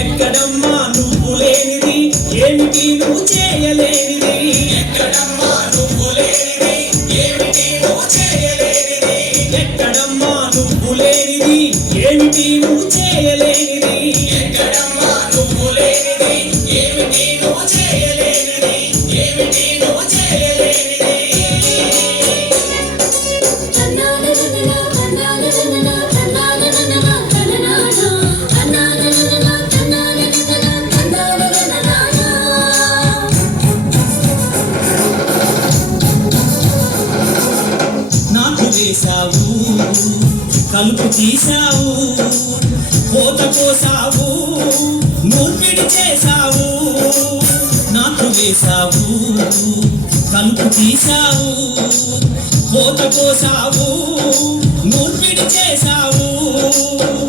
ఎక్కడమ్మా నువ్వు లేనిది ఏమిటి నువ్వు చేయలేనిది ఎక్కడమ్మా నువ్వు లేనిది ఏమిటి నువ్వు చేయలేనిది ఎక్కడమ్మా నువ్వు లేనిది ఏమిటి నువ్వు చేయలేనిది ఎక్కడమ్మా నువ్వు లేనిది ఏమిటి నువ్వు చేయలేనిది ఏమిటి నువ్వు చేయలేనిది వేసావు కలుపు తీసావు కోత కోసావు నూర్పిడి చేసావు నాకు వేసావు కలుపు తీసావు కోత కోసావు నూర్పిడి చేసావు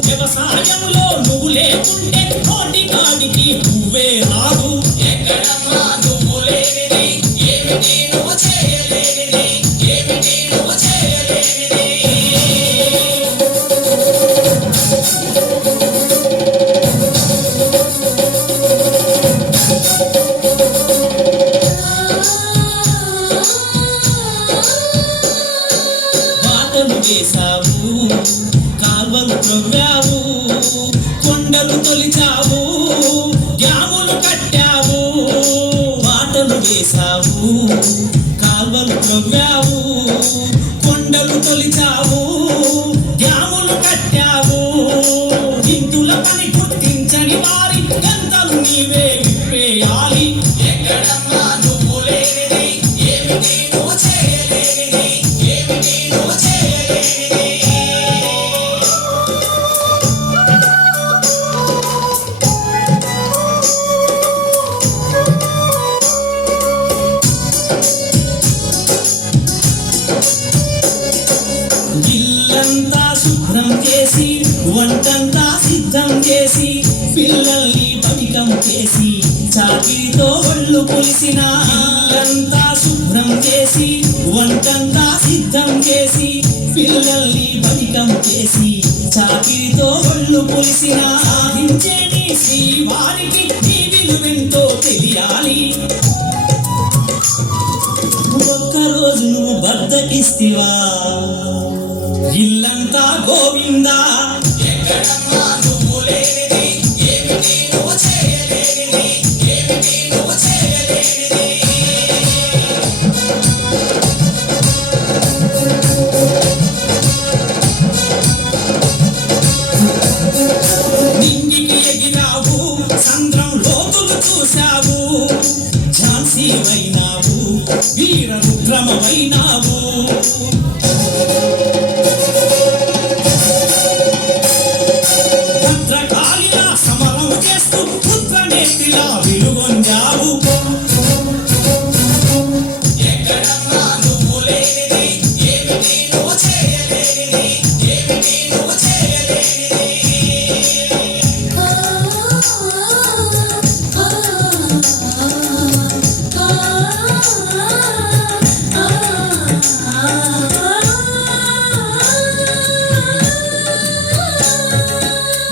వ్యవసాయంలో నువ్వు లేకుంటే కోటి కాడికి నువ్వే రావు ఎక్కడమ్మా నువ్వు లేనిది ఏమిటి నువ్వు చేయలేనిది ఏమిటి నువ్వు చేయలేనిది బాటలు వేసావు కాల్వలు త్రవ్వావు కొండలు తొలిచావు డ్యాములు కట్టావు బాటలు వేసావు కాల్వలు త్రవ్వావు కొండలు తొలిచావు డ్యాములు కట్టావు ఇంతుల పని గుర్తించని వారి గంతలు నీవే విప్పేయాలి ఎక్కడమ్మా నువ్వు లేనిది ఏమిటి నువ్వు చేయలేనిది ఏమిటి నువ్వు చేయలేనిది ఇల్లంతా శుభ్రం చేసి వంటంతా సిద్ధం చేసి పిల్లల్ని పవికం చేసి చాకిరితో ఒళ్ళు పులిసిన ఇల్లంతా శుభ్రం చేసి వంటంతా సిద్ధం చేసి పిల్లల్ని పవికం చేసి చాకిరితో ఒళ్ళు పులిసిన సాధించే నీ శ్రీవారికి నీ విలువెంతో తెలియాలి ఒక్కరోజు నువ్వు బద్దకిస్తివా ఇల్లంతా గోవిందా ఎక్కడమ్మా నువ్వు లేనిది ఏమిటి నువ్వు చేయలేనిది ఏమిటి నువ్వు చేయలేనిది నింగికి ఎగిరావు సంద్రం లోతులు చూశావు ఝాన్సీ వైనావు వీర రుద్రమవైనావు భద్రకాళిలా సమరం చేస్తూ పుత్రనేత్రిలా వెలుగొందావు ఎక్కడమ్మా నువ్వు లేనిది ఏమిటి నువ్వు చేయలేనిది ఏమిటి నువ్వు చేయలేనిది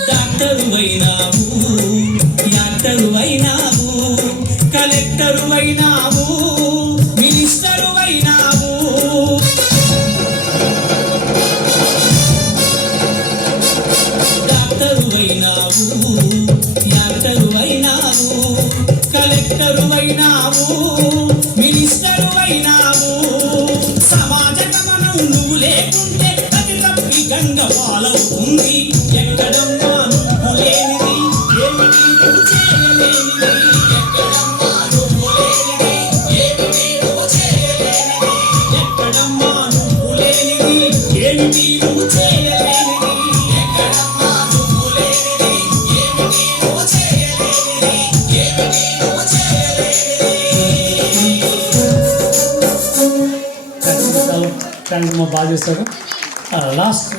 డాక్టరు అయినావు యాక్టరు అయినావు కలెక్టరు అయినావు మినిస్టరు అయినావు డాక్టరు అయినావు యాక్టరు అయినావు కలెక్టరు అయినావు మినిస్టరు అయినావు సమాజ గమనం నువ్వు లేకుంటే అది తప్పి గంగ పాలవుతుంది ఎక్కడమ్మా నువ్వు లేనిది ఏమిటి నువ్వు చేయలేనిది ఎక్కడమ్మా నువ్వు లేనిది ఏమిటి నువ్వు చేయలేనిది ఎక్కడమ్మా నువ్వు లేనిది ఏమిటి నువ్వు చేయలేనిది ఎక్కడమ్మా నువ్వు లేనిది ఏమిటి నువ్వు చేయలేనిది ఏమిటి నువ్వు చేయలేనిది బాగా చేస్తారు లాస్ట్